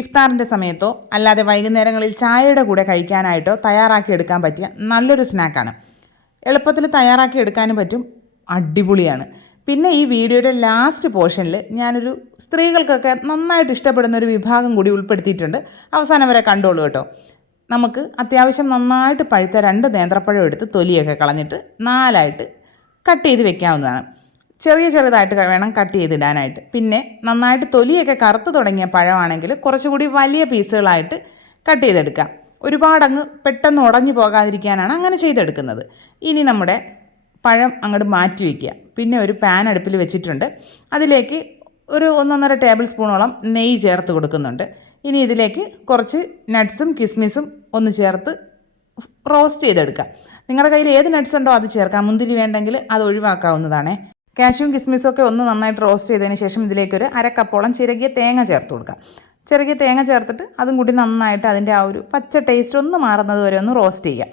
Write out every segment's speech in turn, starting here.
ഇഫ്താറിൻ്റെ സമയത്തോ അല്ലാതെ വൈകുന്നേരങ്ങളിൽ ചായയുടെ കൂടെ കഴിക്കാനായിട്ടോ തയ്യാറാക്കി എടുക്കാൻ പറ്റിയ നല്ലൊരു സ്നാക്കാണ്. എളുപ്പത്തിൽ തയ്യാറാക്കി എടുക്കാനും പറ്റും, അടിപൊളിയാണ്. പിന്നെ ഈ വീഡിയോയുടെ ലാസ്റ്റ് പോർഷനിൽ ഞാനൊരു സ്ത്രീകൾക്കൊക്കെ നന്നായിട്ട് ഇഷ്ടപ്പെടുന്ന ഒരു വിഭാഗം കൂടി ഉൾപ്പെടുത്തിയിട്ടുണ്ട്. അവസാനം വരെ കണ്ടോളൂ കേട്ടോ. നമുക്ക് അത്യാവശ്യം നന്നായിട്ട് പഴുത്ത 2 നേന്ത്രപ്പഴം എടുത്ത് തൊലിയൊക്കെ കളഞ്ഞിട്ട് 4ആയിട്ട് കട്ട് ചെയ്ത് വെക്കാവുന്നതാണ്. ചെറുതായിട്ട് വേണം കട്ട് ചെയ്തിടാനായിട്ട്. പിന്നെ നന്നായിട്ട് തൊലിയൊക്കെ കറുത്ത് തുടങ്ങിയ പഴമാണെങ്കിൽ കുറച്ചുകൂടി വലിയ പീസുകളായിട്ട് കട്ട് ചെയ്തെടുക്കാം. ഒരുപാടങ്ങ് പെട്ടെന്ന് ഉടഞ്ഞു പോകാതിരിക്കാനാണ് അങ്ങനെ ചെയ്തെടുക്കുന്നത്. ഇനി നമ്മുടെ പഴം അങ്ങോട്ട് മാറ്റി വയ്ക്കുക. പിന്നെ ഒരു പാൻ അടുപ്പിൽ വെച്ചിട്ടുണ്ട്. അതിലേക്ക് ഒരു 1.5 ടേബിൾ സ്പൂണോളം നെയ്യ് ചേർത്ത് കൊടുക്കുന്നുണ്ട്. ഇനി ഇതിലേക്ക് കുറച്ച് നട്ട്സും കിസ്മിസും ഒന്ന് ചേർത്ത് റോസ്റ്റ് ചെയ്തെടുക്കാം. നിങ്ങളുടെ കയ്യിൽ ഏത് നട്ട്സ് ഉണ്ടോ അത് ചേർക്കാം. മുന്തിരി വേണ്ടെങ്കിൽ അത് ഒഴിവാക്കാവുന്നതാണേ. കാഷ്യൂം കിസ്മിസും ഒക്കെ ഒന്ന് നന്നായിട്ട് റോസ്റ്റ് ചെയ്തതിന് ശേഷം ഇതിലേക്കൊരു 1/2 കപ്പോളം ചിരകിയ തേങ്ങ ചേർത്ത് കൊടുക്കാം. ചിരകിയ തേങ്ങ ചേർത്തിട്ട് അതും കൂടി നന്നായിട്ട് അതിൻ്റെ ആ ഒരു പച്ച ടേസ്റ്റ് ഒന്ന് മാറുന്നത് വരെ ഒന്ന് റോസ്റ്റ് ചെയ്യുക.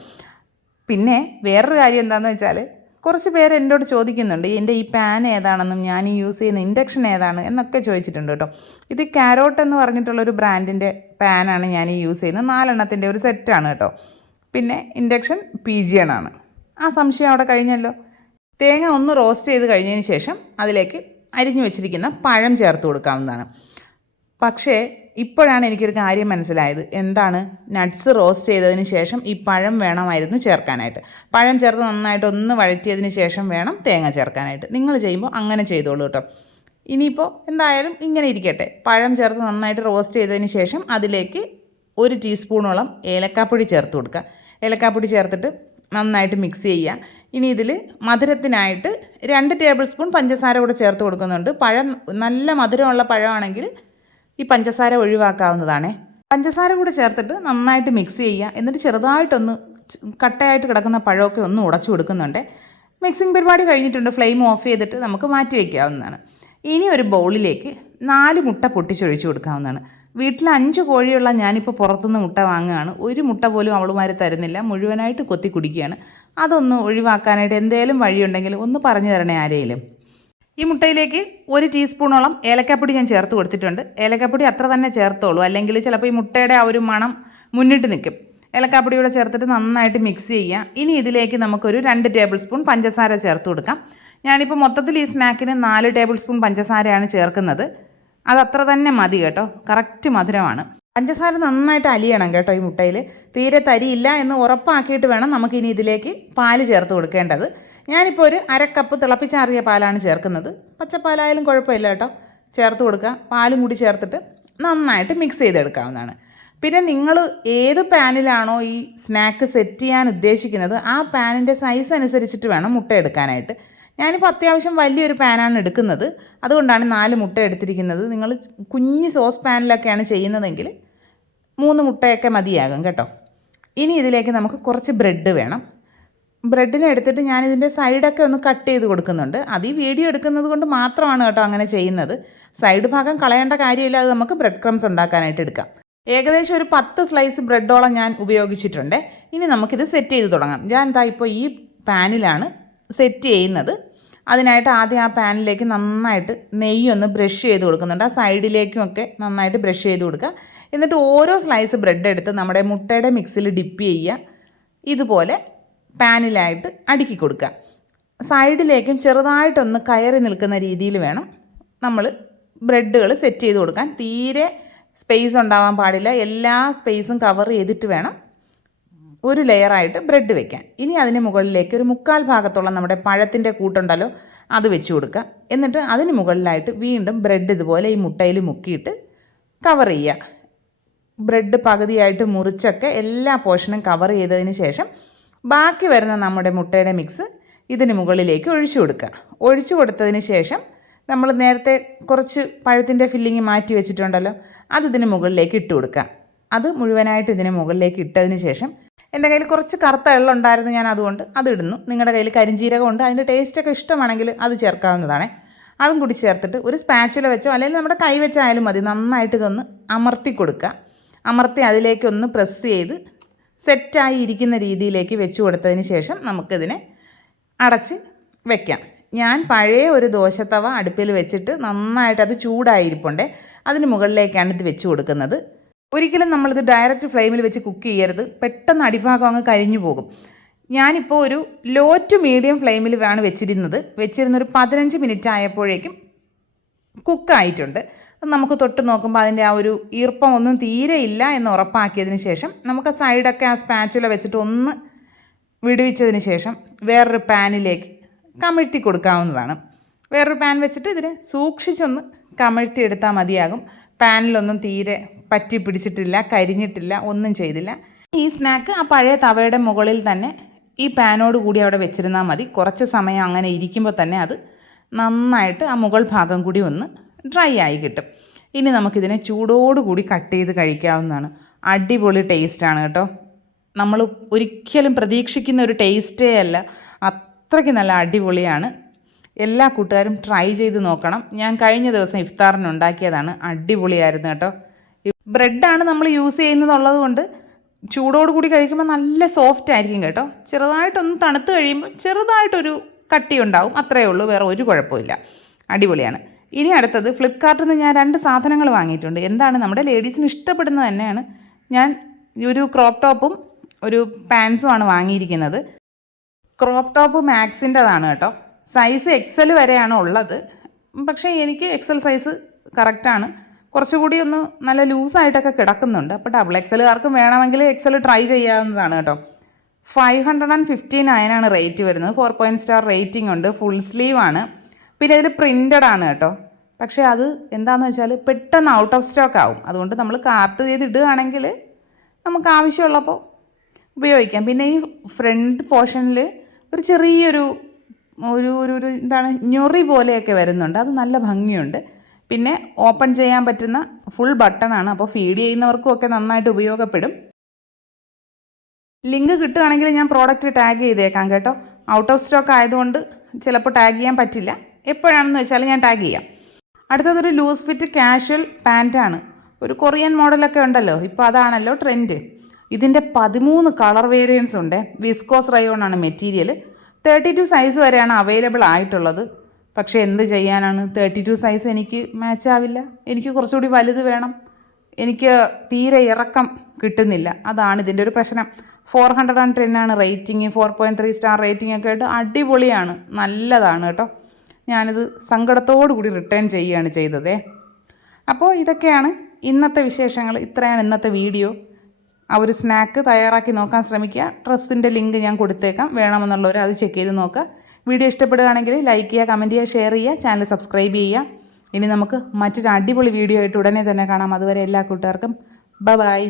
പിന്നെ വേറൊരു കാര്യം എന്താണെന്ന് വെച്ചാൽ, കുറച്ച് പേര് എന്നോട് ചോദിക്കുന്നുണ്ട് എൻ്റെ ഈ പാൻ ഏതാണെന്നും ഞാൻ ഈ യൂസ് ചെയ്യുന്ന ഇൻഡക്ഷൻ ഏതാണ് എന്നൊക്കെ ചോദിച്ചിട്ടുണ്ട് കേട്ടോ. ഇത് കാരോട്ട് എന്ന് പറഞ്ഞിട്ടുള്ളൊരു ബ്രാൻഡിൻ്റെ പാനാണ് ഞാൻ ഈ യൂസ് ചെയ്യുന്നത്. 4 എണ്ണത്തിൻ്റെ ഒരു സെറ്റാണ് കേട്ടോ. പിന്നെ ഇൻഡക്ഷൻ PGN ആണ്. ആ സംശയം അവിടെ കഴിഞ്ഞല്ലോ. തേങ്ങ ഒന്ന് റോസ്റ്റ് ചെയ്ത് കഴിഞ്ഞതിന് ശേഷം അതിലേക്ക് അരിഞ്ഞു വെച്ചിരിക്കുന്ന പഴം ചേർത്ത് കൊടുക്കാവുന്നതാണ്. പക്ഷേ ഇപ്പോഴാണ് എനിക്കൊരു കാര്യം മനസ്സിലായത്. എന്താണ്, നട്ട്സ് റോസ്റ്റ് ചെയ്തതിന് ശേഷം ഈ പഴം വേണമായിരുന്നു ചേർക്കാനായിട്ട്. പഴം ചേർത്ത് നന്നായിട്ട് ഒന്ന് വഴറ്റിയതിന് ശേഷം വേണം തേങ്ങ ചേർക്കാനായിട്ട്. നിങ്ങൾ ചെയ്യുമ്പോൾ അങ്ങനെ ചെയ്തോളൂ കേട്ടോ. ഇനിയിപ്പോൾ എന്തായാലും ഇങ്ങനെ ഇരിക്കട്ടെ. പഴം ചേർത്ത് നന്നായിട്ട് റോസ്റ്റ് ചെയ്തതിന് ശേഷം അതിലേക്ക് 1 ടീസ്പൂണോളം ഏലക്കാപ്പൊടി ചേർത്ത് കൊടുക്കുക. ഏലക്കാപ്പൊടി ചേർത്തിട്ട് നന്നായിട്ട് മിക്സ് ചെയ്യുക. ഇനി ഇതിൽ മധുരത്തിനായിട്ട് 2 ടേബിൾ സ്പൂൺ പഞ്ചസാര കൂടെ ചേർത്ത് കൊടുക്കുന്നുണ്ട്. പഴം നല്ല മധുരമുള്ള പഴമാണെങ്കിൽ ഈ പഞ്ചസാര ഒഴിവാക്കാവുന്നതാണേ. പഞ്ചസാര കൂടെ ചേർത്തിട്ട് നന്നായിട്ട് മിക്സ് ചെയ്യുക. എന്നിട്ട് ചെറുതായിട്ടൊന്ന് കട്ടയായിട്ട് കിടക്കുന്ന പഴമൊക്കെ ഒന്ന് ഉടച്ചു കൊടുക്കുന്നുണ്ട്. മിക്സിംഗ് പരിപാടി കഴിഞ്ഞിട്ടുണ്ട്. ഫ്ലെയിം ഓഫ് ചെയ്തിട്ട് നമുക്ക് മാറ്റി വയ്ക്കാവുന്നതാണ്. ഇനി ഒരു ബൗളിലേക്ക് 4 മുട്ട പൊട്ടിച്ചൊഴിച്ച് കൊടുക്കാവുന്നതാണ്. വീട്ടിൽ 5 കോഴിയുള്ള ഞാനിപ്പോൾ പുറത്തുനിന്ന് മുട്ട വാങ്ങുകയാണ്. ഒരു മുട്ട പോലും അവളുമാർ തരുന്നില്ല, മുഴുവനായിട്ട് കൊത്തി കുടിക്കുകയാണ്. അതൊന്ന് ഒഴിവാക്കാനായിട്ട് എന്തെങ്കിലും വഴിയുണ്ടെങ്കിൽ ഒന്ന് പറഞ്ഞു തരണേ ആരെങ്കിലും. ഈ മുട്ടയിലേക്ക് 1 ടീസ്പൂണോളം ഏലക്കാപ്പൊടി ഞാൻ ചേർത്ത് കൊടുത്തിട്ടുണ്ട്. ഏലക്കാപ്പൊടി അത്ര തന്നെ ചേർത്തോളൂ, അല്ലെങ്കിൽ ചിലപ്പോൾ ഈ മുട്ടയുടെ ആ ഒരു മണം മുന്നിട്ട് നിൽക്കും. ഏലക്കാപ്പൊടി കൂടെ ചേർത്തിട്ട് നന്നായിട്ട് മിക്സ് ചെയ്യുക. ഇനി ഇതിലേക്ക് നമുക്കൊരു 2 ടേബിൾ സ്പൂൺ പഞ്ചസാര ചേർത്ത് കൊടുക്കാം. ഞാനിപ്പോൾ മൊത്തത്തിൽ ഈ സ്നാക്കിന് 4 ടേബിൾ സ്പൂൺ പഞ്ചസാരയാണ് ചേർക്കുന്നത്. അതത്ര തന്നെ മതി കേട്ടോ, കറക്റ്റ് മധുരമാണ്. പഞ്ചസാര നന്നായിട്ട് അലിയണം കേട്ടോ. ഈ മുട്ടയിൽ തീരെ തരിയില്ല എന്ന് ഉറപ്പാക്കിയിട്ട് വേണം നമുക്കിനി ഇതിലേക്ക് പാല് ചേർത്ത് കൊടുക്കേണ്ടത്. ഞാനിപ്പോൾ ഒരു 1/2 കപ്പ് തിളപ്പിച്ചാറിയ പാലാണ് ചേർക്കുന്നത്. പച്ചപ്പാലായാലും കുഴപ്പമില്ല കേട്ടോ, ചേർത്ത് കൊടുക്കുക. പാലും കൂടി ചേർത്തിട്ട് നന്നായിട്ട് മിക്സ് ചെയ്തെടുക്കാവുന്നതാണ്. പിന്നെ നിങ്ങൾ ഏത് പാനിലാണോ ഈ സ്നാക്ക് സെറ്റ് ചെയ്യാൻ ഉദ്ദേശിക്കുന്നത് ആ പാനിൻ്റെ സൈസ് അനുസരിച്ചിട്ട് വേണം മുട്ട എടുക്കാനായിട്ട്. ഞാനിപ്പോൾ അത്യാവശ്യം വലിയൊരു പാനാണ് എടുക്കുന്നത്, അതുകൊണ്ടാണ് 4 മുട്ട എടുത്തിരിക്കുന്നത്. നിങ്ങൾ കുഞ്ഞ് സോസ് പാനിലൊക്കെയാണ് ചെയ്യുന്നതെങ്കിൽ 3 മുട്ടയൊക്കെ മതിയാകും കേട്ടോ. ഇനി ഇതിലേക്ക് നമുക്ക് കുറച്ച് ബ്രെഡ് വേണം. ബ്രെഡിനെ എടുത്തിട്ട് ഞാനിതിൻ്റെ സൈഡൊക്കെ ഒന്ന് കട്ട് ചെയ്ത് കൊടുക്കുന്നുണ്ട്. അത് ഈ വീഡിയോ എടുക്കുന്നത് കൊണ്ട് മാത്രമാണ് കേട്ടോ അങ്ങനെ ചെയ്യുന്നത്. സൈഡ് ഭാഗം കളയേണ്ട കാര്യമില്ല, അത് നമുക്ക് ബ്രെഡ് ക്രംസ് ഉണ്ടാക്കാനായിട്ട് എടുക്കാം. ഏകദേശം ഒരു 10 സ്ലൈസ് ബ്രെഡോളം ഞാൻ ഉപയോഗിച്ചിട്ടുണ്ട്. ഇനി നമുക്കിത് സെറ്റ് ചെയ്ത് തുടങ്ങാം. ഞാൻ എന്താ ഇപ്പോൾ ഈ പാനിലാണ് സെറ്റ് ചെയ്യുന്നത്. അതിനായിട്ട് ആദ്യം ആ പാനിലേക്ക് നന്നായിട്ട് നെയ്യൊന്ന് ബ്രഷ് ചെയ്ത് കൊടുക്കുന്നുണ്ട്. ആ സൈഡിലേക്കുമൊക്കെ നന്നായിട്ട് ബ്രഷ് ചെയ്ത് കൊടുക്കുക. എന്നിട്ട് ഓരോ സ്ലൈസ് ബ്രെഡ് എടുത്ത് നമ്മുടെ മുട്ടയുടെ മിക്സിൽ ഡിപ്പ് ചെയ്യുക. ഇതുപോലെ പാനിലായിട്ട് അടുക്കി കൊടുക്കുക. സൈഡിലേക്കും ചെറുതായിട്ടൊന്ന് കയറി നിൽക്കുന്ന രീതിയിൽ വേണം നമ്മൾ ബ്രെഡുകൾ സെറ്റ് ചെയ്ത് കൊടുക്കാൻ. തീരെ സ്പേസ് ഉണ്ടാവാൻ പാടില്ല. എല്ലാ സ്പേസും കവർ ചെയ്തിട്ട് വേണം ഒരു ലെയറായിട്ട് ബ്രെഡ് വെക്കാൻ. ഇനി അതിന് മുകളിലേക്ക് ഒരു 1/4 ഭാഗത്തോളം നമ്മുടെ പഴത്തിൻ്റെ കൂട്ടുണ്ടല്ലോ അത് വെച്ച് കൊടുക്കുക. എന്നിട്ട് അതിന് മുകളിലായിട്ട് വീണ്ടും ബ്രെഡ് ഇതുപോലെ ഈ മുട്ടയിൽ മുക്കിയിട്ട് കവർ ചെയ്യുക. ബ്രെഡ് പകുതിയായിട്ട് മുറിച്ചൊക്കെ എല്ലാ പോർഷനും കവർ ചെയ്തതിന് ശേഷം ബാക്കി വരുന്ന നമ്മുടെ മുട്ടയുടെ മിക്സ് ഇതിന് മുകളിലേക്ക് ഒഴിച്ചു കൊടുക്കുക. ഒഴിച്ചു കൊടുത്തതിന് ശേഷം നമ്മൾ നേരത്തെ കുറച്ച് പഴത്തിൻ്റെ ഫില്ലിങ് മാറ്റി വെച്ചിട്ടുണ്ടല്ലോ അത് ഇതിന് മുകളിലേക്ക് ഇട്ട് കൊടുക്കുക. അത് മുഴുവനായിട്ട് ഇതിന് മുകളിലേക്ക് ഇട്ടതിന് ശേഷം, എൻ്റെ കയ്യിൽ കുറച്ച് കറുത്ത എള്ളം ഉണ്ടായിരുന്നു, ഞാൻ അതുകൊണ്ട് അത് ഇടുന്നു. നിങ്ങളുടെ കയ്യിൽ കരിഞ്ജീരകം ഉണ്ട്, അതിൻ്റെ ടേസ്റ്റൊക്കെ ഇഷ്ടമാണെങ്കിൽ അത് ചേർക്കാവുന്നതാണ്. അതും കൂടി ചേർത്തിട്ട് ഒരു സ്പാച്ചുല വെച്ചോ അല്ലെങ്കിൽ നമ്മുടെ കൈ വെച്ചായാലും മതി, നന്നായിട്ട് ഇതൊന്ന് അമർത്തി കൊടുക്കുക. അമർത്തി അതിലേക്കൊന്ന് പ്രസ് ചെയ്ത് സെറ്റായി ഇരിക്കുന്ന രീതിയിലേക്ക് വെച്ച് കൊടുത്തതിന് ശേഷം നമുക്കിതിനെ അടച്ച് വെക്കാം. ഞാൻ പഴയ ഒരു ദോശത്തവ അടുപ്പിൽ വെച്ചിട്ട് നന്നായിട്ട് അത് ചൂടായിരിപ്പുണ്ടേ. അതിന് മുകളിലേക്കാണ് ഇത് വെച്ച് കൊടുക്കുന്നത്. ഒരിക്കലും നമ്മളിത് ഡയറക്റ്റ് ഫ്ലെയിമിൽ വെച്ച് കുക്ക് ചെയ്യരുത്, പെട്ടെന്ന് അടിഭാഗം അങ്ങ് കരിഞ്ഞു പോകും. ഞാനിപ്പോൾ ഒരു ലോ ടു മീഡിയം ഫ്ലെയിമിൽ ആണ് വെച്ചിരുന്നൊരു 15 മിനിറ്റ് ആയപ്പോഴേക്കും കുക്കായിട്ടുണ്ട്. നമുക്ക് തൊട്ട് നോക്കുമ്പോൾ അതിൻ്റെ ആ ഒരു ഈർപ്പം ഒന്നും തീരെ ഇല്ല എന്ന് ഉറപ്പാക്കിയതിന് ശേഷം നമുക്ക് സൈഡൊക്കെ ആ സ്പാച്ചുല വെച്ചിട്ട് ഒന്ന് വിടുവിച്ചതിന് ശേഷം വേറൊരു പാനിലേക്ക് കമിഴ്ത്തി കൊടുക്കാവുന്നതാണ്. വേറൊരു പാൻ വെച്ചിട്ട് ഇതിനെ സൂക്ഷിച്ചൊന്ന് കമിഴ്ത്തി എടുത്താൽ മതിയാകും. പാനിലൊന്നും തീരെ പറ്റി പിടിച്ചിട്ടില്ല, കരിഞ്ഞിട്ടില്ല, ഒന്നും ചെയ്തില്ല. ഈ സ്നാക്ക് ആ പഴയ തവയുടെ മുകളിൽ തന്നെ ഈ പാനോട് കൂടി അവിടെ വെച്ചിരുന്നാൽ മതി. കുറച്ച് സമയം അങ്ങനെ ഇരിക്കുമ്പോൾ തന്നെ അത് നന്നായിട്ട് ആ മുകൾ ഭാഗം കൂടി ഒന്ന് ഡ്രൈ ആയി കിട്ടും. ഇനി നമുക്കിതിനെ ചൂടോടുകൂടി കട്ട് ചെയ്ത് കഴിക്കാവുന്നതാണ്. അടിപൊളി ടേസ്റ്റാണ് കേട്ടോ. നമ്മൾ ഒരിക്കലും പ്രതീക്ഷിക്കുന്ന ഒരു ടേസ്റ്റേ അല്ല, അത്രയ്ക്ക് നല്ല അടിപൊളിയാണ്. എല്ലാ കൂട്ടുകാരും ട്രൈ ചെയ്ത് നോക്കണം. ഞാൻ കഴിഞ്ഞ ദിവസം ഇഫ്താറിന് ഉണ്ടാക്കിയതാണ്, അടിപൊളിയായിരുന്നു കേട്ടോ. ബ്രെഡാണ് നമ്മൾ യൂസ് ചെയ്യുന്നതുള്ളത് കൊണ്ട് ചൂടോടുകൂടി കഴിക്കുമ്പോൾ നല്ല സോഫ്റ്റ് ആയിരിക്കും കേട്ടോ. ചെറുതായിട്ടൊന്ന് തണുത്ത് കഴിയുമ്പോൾ ചെറുതായിട്ടൊരു കട്ടി ഉണ്ടാവും, അത്രയേ ഉള്ളൂ, വേറെ ഒരു കുഴപ്പമില്ല. അടിപൊളിയാണ്. ഇനി അടുത്തത് ഫ്ലിപ്കാർട്ടിൽ നിന്ന് ഞാൻ 2 സാധനങ്ങൾ വാങ്ങിയിട്ടുണ്ട്. എന്താണ്, നമ്മുടെ ലേഡീസിന് ഇഷ്ടപ്പെടുന്നത് തന്നെയാണ്. ഞാൻ ഒരു ക്രോപ്പ് ടോപ്പും ഒരു പാൻസുമാണ് വാങ്ങിയിരിക്കുന്നത്. ക്രോപ്പ് ടോപ്പ് മാക്സിൻ്റെതാണ് കേട്ടോ. സൈസ് എക്സൽ വരെയാണ് ഉള്ളത്, പക്ഷേ എനിക്ക് എക്സൽ സൈസ് കറക്റ്റാണ്. കുറച്ചുകൂടി ഒന്ന് നല്ല ലൂസായിട്ടൊക്കെ കിടക്കുന്നുണ്ട്. അപ്പോൾ ഡബിൾ എക്സലുകാർക്കും വേണമെങ്കിൽ എക്സൽ ട്രൈ ചെയ്യാവുന്നതാണ് കേട്ടോ. 559 റേറ്റ് വരുന്നത്. 4 സ്റ്റാർ റേറ്റിംഗ് ഉണ്ട്. ഫുൾ സ്ലീവ് ആണ്. പിന്നെ ഇതിൽ പ്രിൻ്റഡ് ആണ് കേട്ടോ. പക്ഷേ അത് എന്താണെന്ന് വെച്ചാൽ പെട്ടെന്ന് ഔട്ട് ഓഫ് സ്റ്റോക്ക് ആവും. അതുകൊണ്ട് നമ്മൾ കാർട്ട് ചെയ്ത് ഇടുകയാണെങ്കിൽ നമുക്ക് ആവശ്യമുള്ളപ്പോൾ ഉപയോഗിക്കാം. പിന്നെ ഈ ഫ്രണ്ട് പോർഷനിൽ ഒരു ചെറിയൊരു ഒരു എന്താണ് ഞൊറി പോലെയൊക്കെ വരുന്നുണ്ട്, അത് നല്ല ഭംഗിയുണ്ട്. പിന്നെ ഓപ്പൺ ചെയ്യാൻ പറ്റുന്ന ഫുൾ ബട്ടണാണ്, അപ്പോൾ ഫീഡ് ചെയ്യുന്നവർക്കും ഒക്കെ നന്നായിട്ട് ഉപയോഗപ്പെടും. ലിങ്ക് കിട്ടുകയാണെങ്കിൽ ഞാൻ പ്രോഡക്റ്റ് ടാഗ് ചെയ്തേക്കാം കേട്ടോ. ഔട്ട് ഓഫ് സ്റ്റോക്ക് ആയതുകൊണ്ട് ചിലപ്പോൾ ടാഗ് ചെയ്യാൻ പറ്റില്ല. എപ്പോഴാണെന്ന് വെച്ചാൽ ഞാൻ ടാഗ് ചെയ്യാം. അടുത്തതൊരു ലൂസ് ഫിറ്റ് കാഷ്വൽ പാൻറ്റാണ്. ഒരു കൊറിയൻ മോഡലൊക്കെ ഉണ്ടല്ലോ, ഇപ്പോൾ അതാണല്ലോ ട്രെൻഡ്. ഇതിൻ്റെ 13 കളർ വേരിയൻസ് ഉണ്ട്. വിസ്കോസ് റയോൺ ആണ് മെറ്റീരിയൽ. 32 സൈസ് വരെയാണ് അവൈലബിൾ ആയിട്ടുള്ളത്. പക്ഷേ എന്ത് ചെയ്യാനാണ്, 32 സൈസ് എനിക്ക് മാച്ച് ആവില്ല. എനിക്ക് കുറച്ചുകൂടി വലുത് വേണം. എനിക്ക് തീരെ ഇറക്കം കിട്ടുന്നില്ല, അതാണ് ഇതിൻ്റെ ഒരു പ്രശ്നം. 410 റേറ്റിംഗ്, 4.3 സ്റ്റാർ റേറ്റിംഗ് ഒക്കെ ആയിട്ട് അടിപൊളിയാണ്, നല്ലതാണ് കേട്ടോ. ഞാനിത് സങ്കടത്തോടു കൂടി റിട്ടേൺ ചെയ്യുകയാണ് ചെയ്തതേ. അപ്പോൾ ഇതൊക്കെയാണ് ഇന്നത്തെ വിശേഷങ്ങൾ. ഇത്രയാണ് ഇന്നത്തെ വീഡിയോ. ആ ഒരു സ്നാക്ക് തയ്യാറാക്കി നോക്കാൻ ശ്രമിക്കുക. ഡ്രസ്സിൻ്റെ ലിങ്ക് ഞാൻ കൊടുത്തേക്കാം, വേണമെന്നുള്ളവർ അത് ചെക്ക് ചെയ്ത് നോക്കുക. വീഡിയോ ഇഷ്ടപ്പെടുകയാണെങ്കിൽ ലൈക്ക് ചെയ്യുക, കമൻറ്റ് ചെയ്യുക, ഷെയർ ചെയ്യുക, ചാനൽ സബ്സ്ക്രൈബ് ചെയ്യുക. ഇനി നമുക്ക് മറ്റൊരു അടിപൊളി വീഡിയോ ആയിട്ട് ഉടനെ തന്നെ കാണാം. അതുവരെ എല്ലാ കൂട്ടുകാർക്കും ബൈ.